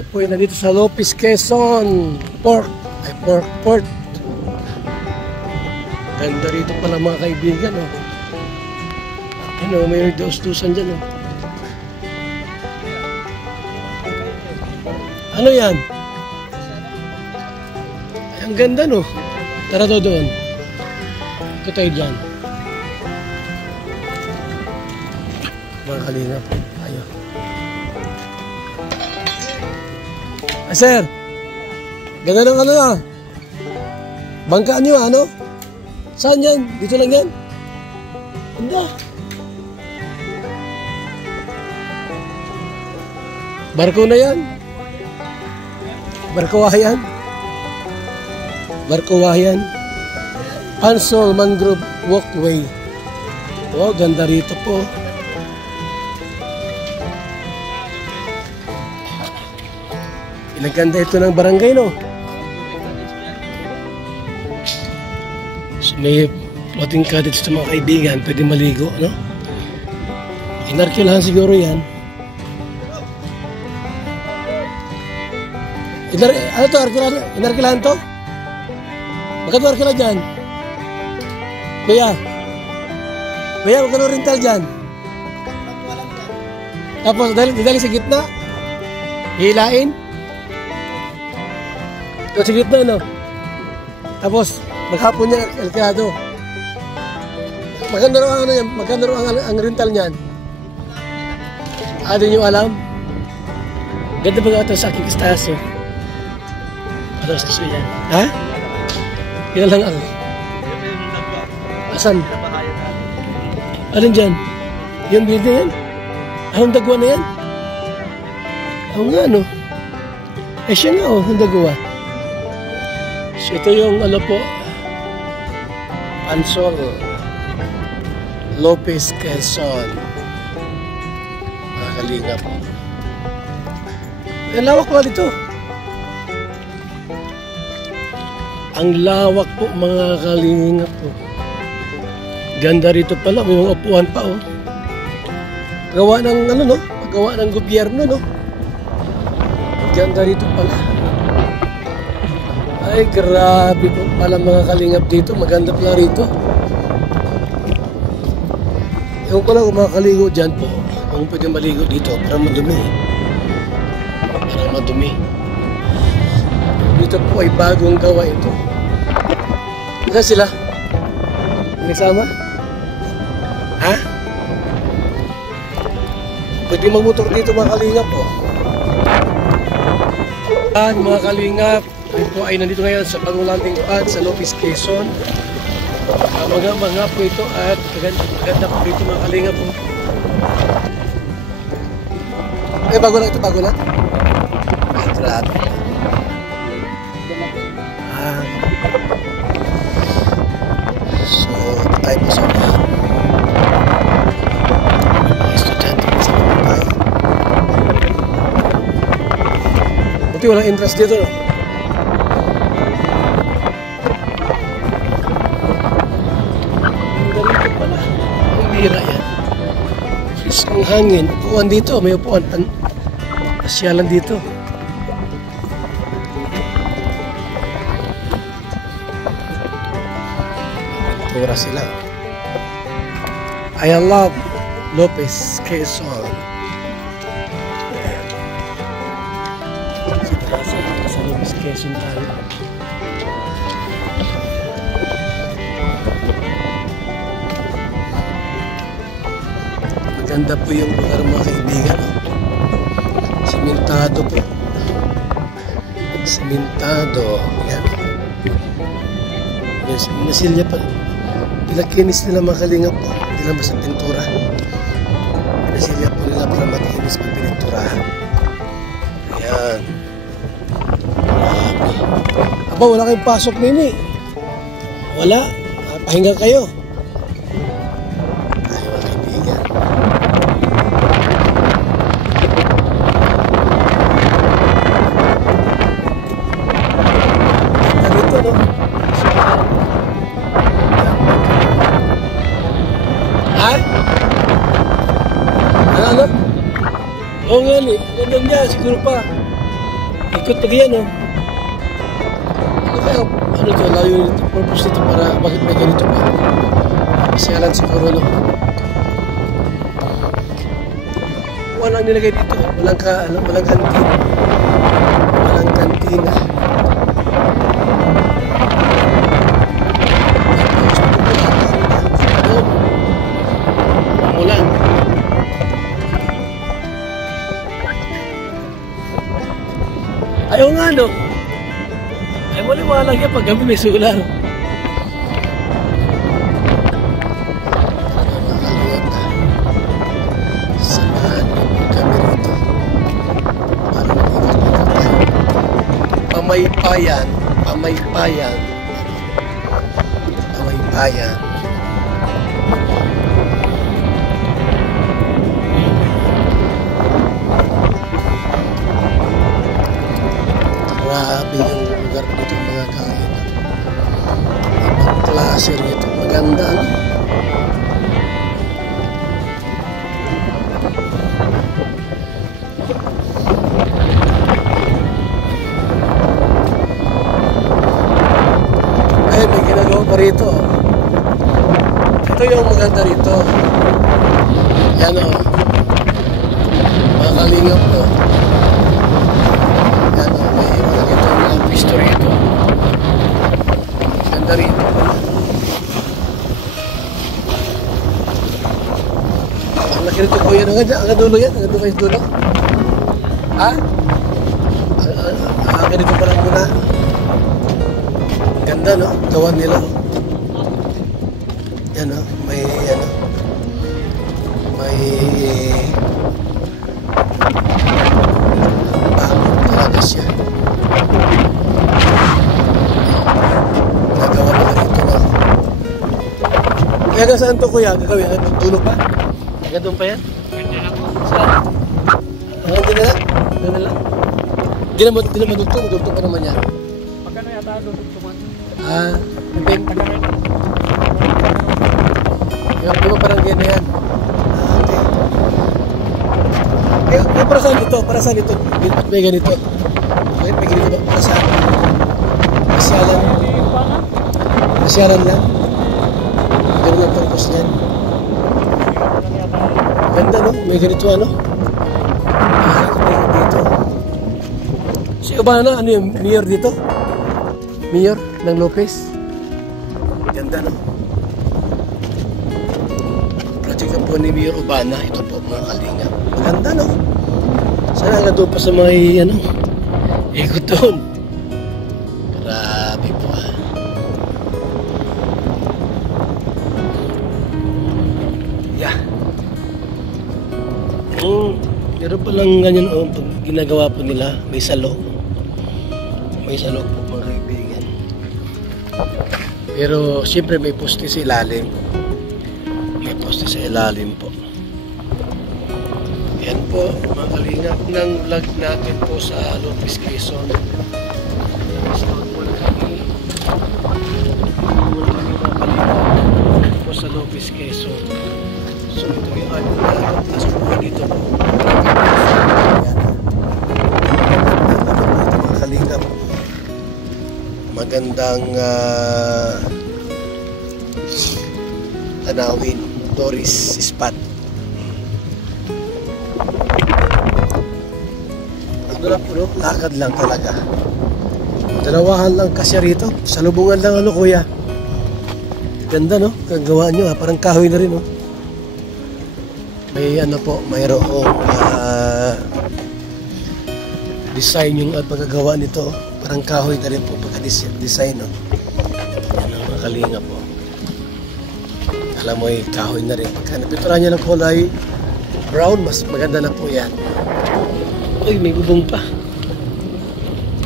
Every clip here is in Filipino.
Tayo po ay nandito sa Lopez, Quezon Port. Ay, Port. Ganda rito pala mga kaibigan, oh. Ano, may daus-dusan dyan, oh. Ano yan? Ay, ang ganda, no? Tara to doon. Ito tayo dyan. Mga kalingap. Ayaw. Ah, sir. Ganda ng ano na. Bangkaan nyo, ano? Saan yan? Dito lang yan? Ganda. Barko na yan. Barkawayan. Barkawayan. Pansol Mangrove Walkway. Oh, ganda rito po. Pinaganda ito ng barangay, no? So, may floating cottage ito mga kaibigan. Pwede maligo, no? Inarkilahan siguro yan. Ano to? Inarkilahan to? Magkano arkila dyan? Kuya? Kuya, magkano rental dyan? Tapos, dali sa gitna? Hilain? Ito sa gitna, no? Tapos, maghapon niya arkilado. Magkano raw ang ano yan? Magkano raw ang rental niyan? Di nyo alam? Ganda ba ito sa aking kastaso? Atas gusto yan. Ha? Yan lang ako. Asan? Alin dyan? Yung building yan? Anong dagwa na yan? Oo nga, no? Eh siya nga, oh, ang dagwa. So ito yung, ano po, Pansol Lopez, Quezon. Mga kalinga po. Ang lawak pala dito. Ang lawak po mga kalinga po. Ganda rito pala. May mga upuan pa, oh. Gawa ng ano, no? Gawa ng gobyerno, no? Ganda rito pala. Ay, grabe po pala mga kalingap dito. Maganda pala rito. Ewan ko lang kung makakaligo dyan po. Kung pwede maligo dito para madumi. Para madumi. Dito po ay bagong gawa ito. Saan sila? Nagsama? Ha? Pwede magmotor dito mga kalingap po. Mga kalingap, ito ay nandito ngayon sa bagong landing pad sa Lopez, Quezon. Mga po ito at maganda po dito mga kalingap po. Eh, bago lang ito, bago lang. Ay, grabe. So, tayo po sa mga estudyante sa mga tayo. Buti walang interest dito, no? Ang ganito pala. Ang bira yan. Ang hangin. Upuan dito. May upuan. Pasyalan dito. Tura sila. I love Lopez, Quezon. Sa Lopez, Quezon tayo. Maganda po yung lugar mga kaibigan. Simentado po. Simentado. Yan. Yes, nasilya pa. Pinakinis nila mga kalingap po. Hindi lang basta pintura. Pinasilya po nila para makinis pag pininturahan. Ayan. Aba, wala kayong pasok nini. Wala. Pahinga kayo. Tayo mga kaibigan. Ganito, no? Ha? Ano? Oo nga ni. Ganda niya. Siguro pa. Ikot pag yan, oh. Ano kaya, ano to, layo nito, purpose nito para, bakit may ganito pa? Masyalan siguro, no? Walang nilagay dito, walang kantin. Walang kantina. Ulan. Ayaw nga, no? Ay, maliwalag yan pag gabi may sular. Samahan niyo kami rito para makikita tayo. Pamaypayan. Pamaypayan. Pamaypayan. Grabe yung lugar dito, mga kain. Ibang klase rito. Maganda, no? Ay, may ginagawa pa rito. Ito yung maganda rito. Yan, o. Mga kalingap, o. Yan, o. May mga ito mga pisto rito. Ganda rito. Ang laki rito po yan. Hanggang dulo yan. Hanggang dulo yung dulo. Ha? Ganito pa lang muna. Ganda, no? Gawan nila. Yan, no? May, ano, may talaga siya. Gagawa nila rito, no? Kaya hanggang saan to, kuya? Gagawin? Hanggang dulo pa? Hanggang doon pa yan? Saan? Hanggang din nila? Doon nila? Di naman dugtong pa naman yan. Pagkano yata dugtungan? Piping. Di ba parang ganyan yan? Okay. Eh, para saan ito? Para saan ito? Ba't may ganito? Bakit may ganito ba? Para saan? Masyalan. Masyalan lang. Ganun ang purpose niyan. Ganda, no? May ganito, ano? Dito. Si Obana, ano yung mayor dito? Mayor ng Lopez. Ganda, no? Project na po ni Mayor Obana. Ito po, mga kalinga. Maganda, no? Sana hanggang doon pa sa may, ano, ikot doon. Grabe po, ha? Yeah. Meron palang ganyan, oh, pag ginagawa po nila, may salo. May salo po, mga kaibigan. Pero siyempre may poste sa ilalim. May poste sa ilalim po. Yan po, mga kalingap ng vlog natin po sa Lopez, Quezon. Mula kami mga kalingap po sa Lopez, Quezon. So ito yung ano na, tapos po dito po. Mga kalingap. Magandang tanawin, tourist spot. Ano lang po, no? Lakad lang talaga. Dalawahan lang kasi rito. Salubungan lang, ano, kuya. Ganda, no? Kagawaan nyo, ha? Parang kahoy na rin, no? May ano po, mayroong design yung pagkagawa nito. Parang kahoy na rin po pagka-design, no? Yan ang mga kalinga po. Alam mo, kahoy na rin. Pagka napituran niya ng kulay brown, mas maganda na po yan. Uy, may bubong pa.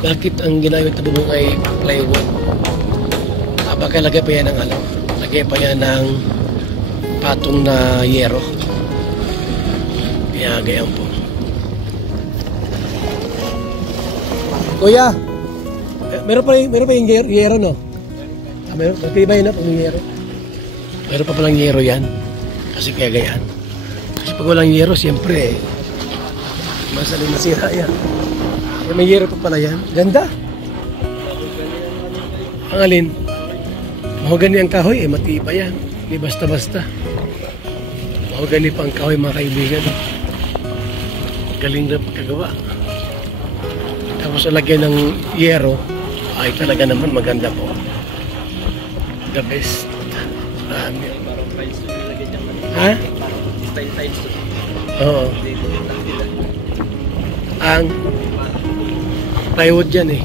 Bakit ang ginamit na bubong ay plywood? Baka lagay pa yan ng ano? Lagay pa yan ng patong na yero. Kaya ganyan po. Kuya, meron pa yung yero, no? Meron pa yung yero. Meron pa palang yero yan. Kasi kaya ganyan. Kasi pag walang yero, siyempre, masaling masira yan. May yero pa pala yan. Ganda. Ang alin? Mahogani ang kahoy, matibay yan. Hindi basta-basta. Mahogani pa ang kahoy, mga kaibigan. Galing na pagkagawa. Tapos lagyan ng yero, ay talaga naman maganda po. The best. Ha? Oo. Ang plywood yan eh.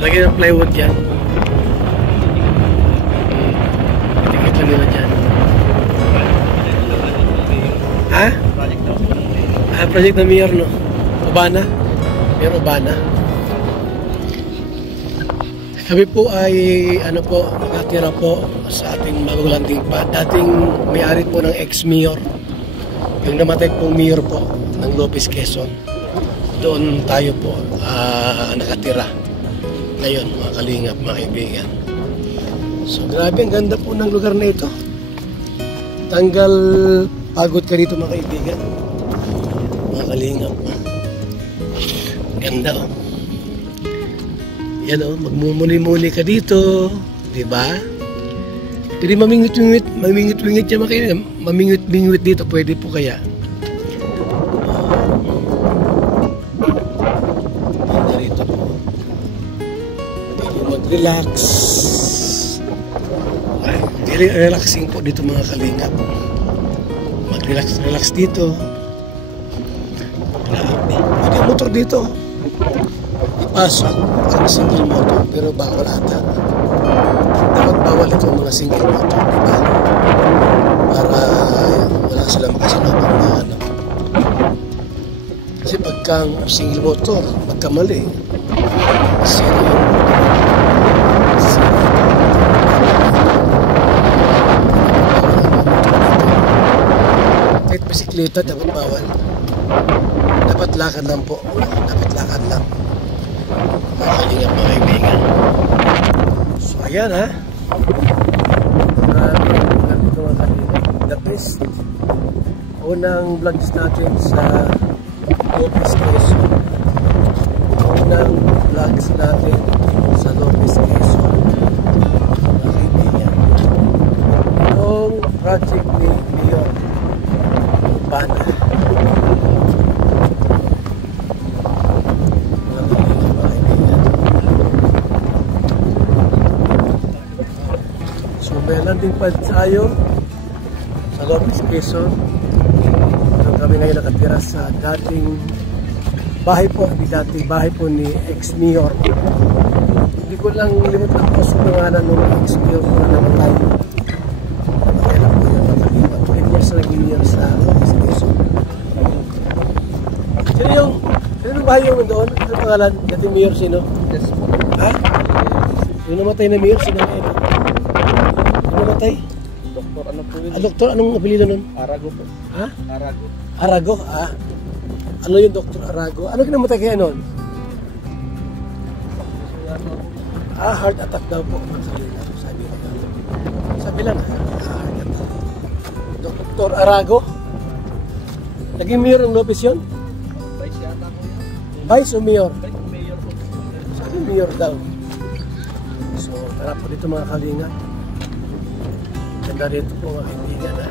Lagyan ng plywood yan. Tikit lang nila dyan. Ha? Project na mayor, no? Urbana? Mayor Urbana. Kami po ay, nakatira po sa ating magulanding pa. Dating may-ari po ng ex-mayor. Yung namatay pong mayor po ng Lopez, Quezon. Doon tayo po nakatira. Ngayon, mga kalingap, mga kaibigan. So, grabe, ang ganda po ng lugar na ito. Tanggal pagod ka dito, mga kaibigan. Mga kalingap. Ganda, oh. Yan, oh, magmumuli-muli ka dito. Diba? Pwede mamingwit-wingit siya, mga kaibigan. Mamingwit-wingit dito, pwede po kaya. Narito po. Mag-relax. Very relaxing po dito, mga kalingap. Mag-relax dito. Grabe. Pwede ang motor dito. Ipasok ang single motor, pero bawal ata. Dapat bawal ito ang mga single motor, diba? Para wala silang makasalabang na ano. Kasi pagka single motor, magkamali. Kahit bisikleta, dapat bawal. Dapat lakad lang po. Dapat lakad lang. Makalingan, mga kaibigan. So, ayan, ha. The best. Unang vlogs natin sa Lopez, Quezon. Unang vlogs natin sa Lopez, Quezon. Mga kaibigan. Itong project ni Mayor Urbana. May landing pad tayo sa Lopez, Quezon. Doon kami ngayon nakatira sa dating bahay po, ni ex-mayor. Hindi ko lang limot ang post ng pangalan ng ex-mayor ko na namatay. Namatay lang po yun. 20 years na naging mayor sa Lopez, Quezon. Sino yung bahay yung doon? Ano pangalan? Dating mayor sino? Yes po. Ha? Yung namatay na mayor, sino na ito? Namatay? Doktor, ano po yun? Doktor, anong apelido nun? Arago po. Ha? Arago. Arago? Ano yung Doktor Arago? Ano kinamatay kaya nun? Heart attack daw po. Sabi lang, heart attack. Doktor Arago? Naging mayor ng Lopez yun? Vice yata po yun. Vice o mayor? Mayor po. Sabi mayor daw. So, tara po dito mga kalinga. Ganda rito po mga kaibigan, ha.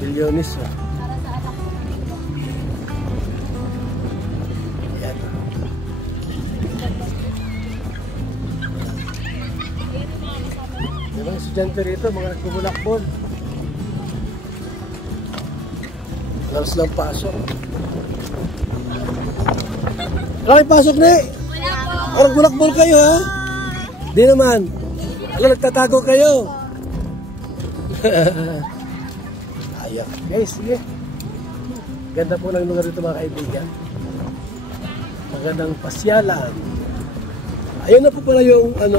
Bilyonis, ha. Ayan. May mga estudyante rito, mga nagbubulakbol. Wala silang pasok. Wala kayong pasok, ne? Wala po. Parang bulakbol kayo, ha? Di naman. Alam, nagtatago kayo. Ayan. Guys, sige. Ganda po ng lugar dito, mga kaibigan. Magandang pasyalan. Ayun na po pala yung ayun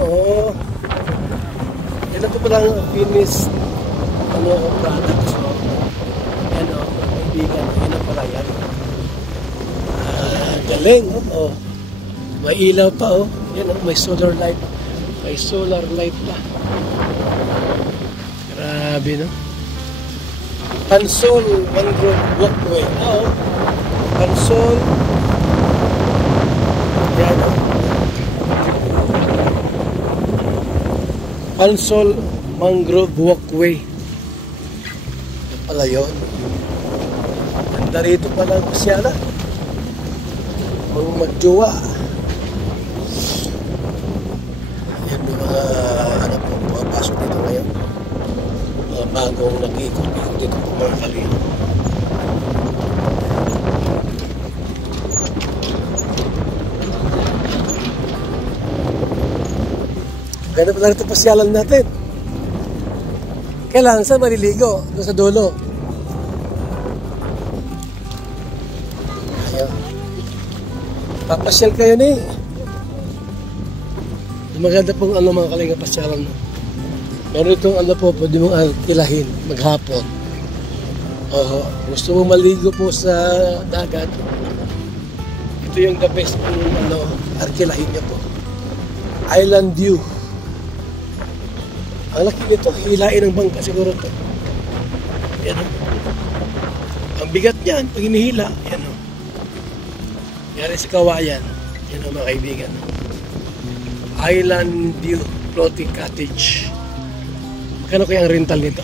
na po pala ang finished product. So, kaibigan, ayun na pala yan. Galing, oh. May ilaw pa, oh. Yan, may solar light. May solar light pa. Grabe, no? Pansol Mangrove Walkway. Pansol. Yan. Pansol Mangrove Walkway. Yan pala yun. Ganda rito pala ang pasyalan. Mga magjowa. Yan yung mga anak po pumapasok dito ngayon. Mga bagong nag-iikot-ikot dito po mga kalino. Ganda pala rito pasyalan natin. Kailangan saan maliligo? Doon sa dulo. Ayan. Papasyal kayo ni. Maganda pong mga kalinga pasyalan mo. Meron itong po, pwede mong alkilahin maghapon. Gusto mong maligo po sa dagat. Ito yung the best pong alkilahin niya po. Island view. Ang laki nito, hilain ng bangka siguro ito. Yan o. Ang bigat niyan, pag hinihila, yan o. Yari sa kawayan. Yan o mga kaibigan. Island view floating cottage. Magkano kaya ang rental nito?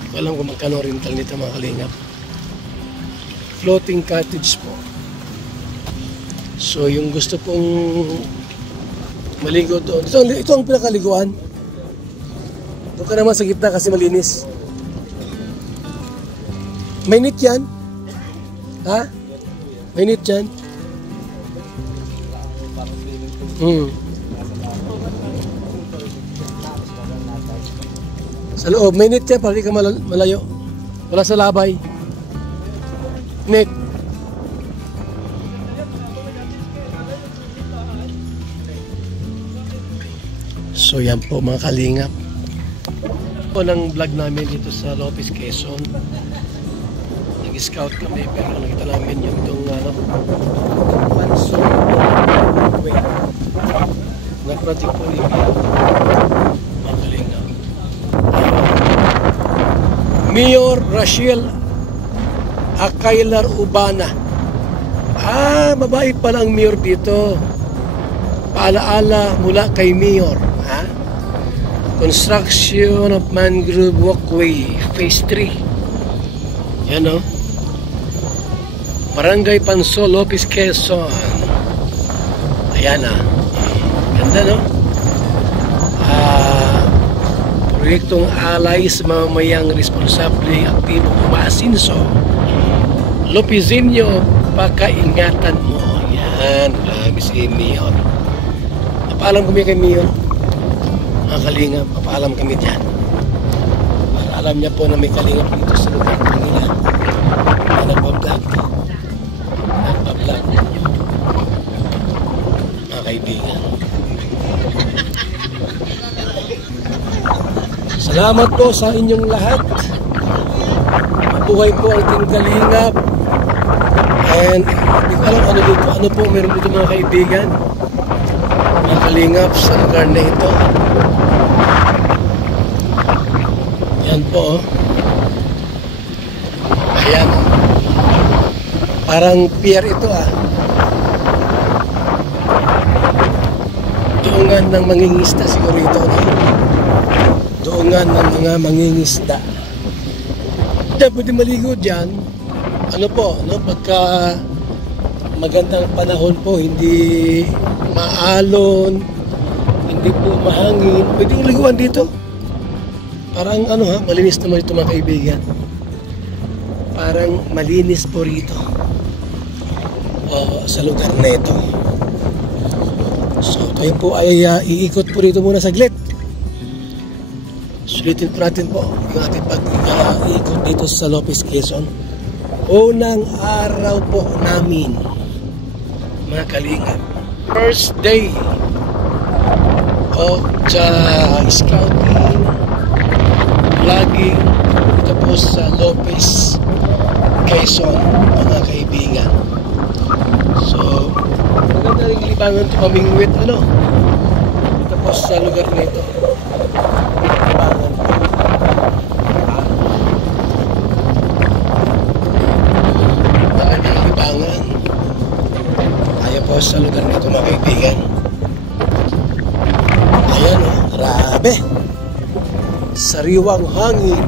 Hindi ko alam kung magkano ang rental nito mga kalingap. Floating cottage po. So yung gusto pong maligo doon. Ito ang pinakaliguan. Doon ka naman sa gitna kasi malinis. Mainit yan? Ha? Mainit yan? Sa loob, mainit yan para di ka malayo. Wala sa labay. Net. So yan po mga kalingap. Po ng vlog namin dito sa Lopez, Quezon. Nag-scout kami pero nakita namin yung itong Pansol Walkway. Nag-project po rin mga kalingap. Mayor Rachel Akailar Ubana. Babae pala ang mayor dito. Paalaala mula kay Mayor. Construction of Mangrove Walkway Phase 3. Yan o. Barangay Pansol, Lopez, Quezon. Ayan ganda no. Proyektong alay sa mamamayang responsable aktibo umaasinso. Lopezinho, pakaingatan mo. Yan, grabe si Mayor. Napaalam kami kay Mayor. Mga kalingap, papaalam kami dyan. Para alam niya po na may kalingap dito sa lugar nila. Na nagpa-vlog. Mga kaibigan. Salamat po sa inyong lahat. Mabuhay po ang Team Kalingap. And hindi ko alam ano dito. Ano po meron dito mga kaibigan. Mga kalingap sa lugar na ito. Yan po. Ayan. Parang pier ito Doongan ng mangingisda siguro ito. Doongan ng mga mangingisda. Diyan pwede maligo dyan. Pagka magandang panahon po, hindi maalon, hindi po mahangin, pwede liguan dito. Parang malinis naman ito mga kaibigan. Parang malinis po rito. Sa lugar na ito. So tayo po ay iikot po rito muna saglit. Sulitin po natin po yung ating pag-iikot dito sa Lopez, Quezon. Unang araw po namin mga kalingap. First day of the scouting, vlogging dito po sa Lopez, Quezon mga kaibigan. So maganda rin libangan ito pamingwit dito po sa lugar na ito. Libangan po. sa lugar nito mga kaibigan. Ayan o, grabe. Sariwang hangin.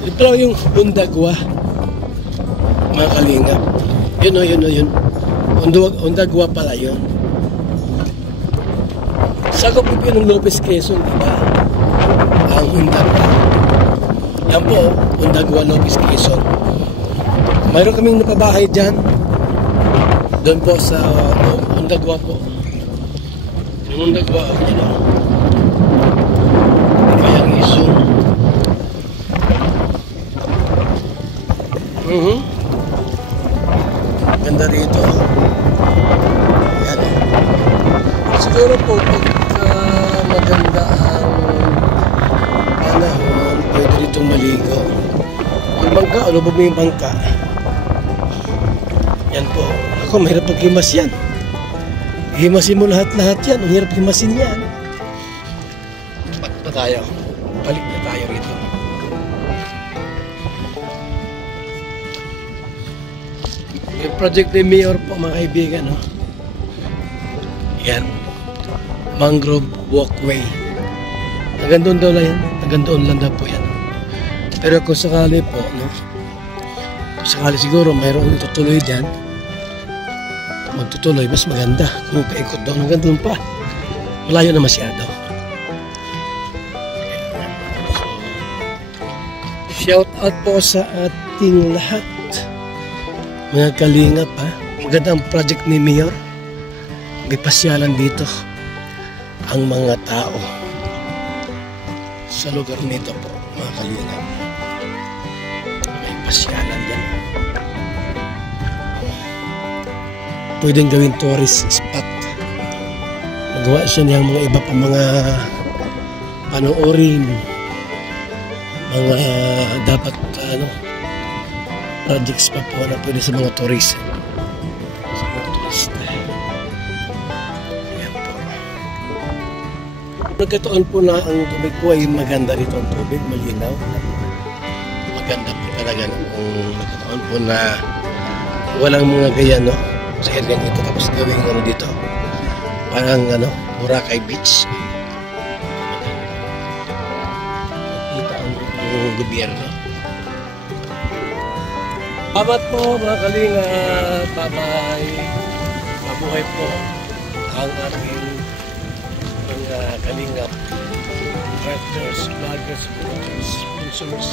Ito lang yung Undagwa, mga kalingap. Yun o, yun. Undagwa pala yun. Sakop po yun ng Lopez Quezon, diba? Ang Undagwa. Yan po, Undagwa, Lopez Quezon. Mayroon kaming napabahay dyan. Doon po sa Undagwa po. Yung Undagwa, yun o. Kayang isun. Ganda rito. Yan o. Siguro po, pagka maganda ang panahon, pwede ritong maligo. Ang bangka, lubog mo yung bangka. Yan po. Ako, mahirap paghimas yan. Himasin mo lahat-lahat yan. Ang hirap himasin yan. Ba't na tayo? Balik na tayo rito. Yung project ni Mayor po, mga kaibigan, no? Yan. Mangrove walkway. Hanggang doon daw lang yan. Hanggang doon lang daw po yan. Pero kung sakali po, no? Kung sakali siguro mayroong itutuloy dyan, magtutuloy, mas maganda. Kung paikot doon, hanggang doon pa. Malayo na masyado. Shout out po sa ating lahat. Mga kalingap, ha? Magandang project ni Mayor. May pasyalan dito ang mga tao sa lugar nito po, mga kalingap. May pasyalan dyan. Pwedeng gawin tourist spot. Magawa siya niyang mga iba pa mga panoorin, mga dapat projects pa po na pwede sa mga tourist. Sa mga turista. Ayan po. Nagkataon po na ang tubig po ay maganda rito ang tubig, malinaw. Maganda po talaga ang nagkataon po na walang mga ganyan, no? Sa area nito, tapos gawin dito. Parang Boracay Beach. Nakita ang gobyerno. Salamat po mga kalingap. Bye-bye. Mabuhay po ang ating mga kalingap. Crafters, vloggers, sponsors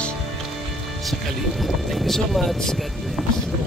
sa kalingap. Thank you so much. God bless.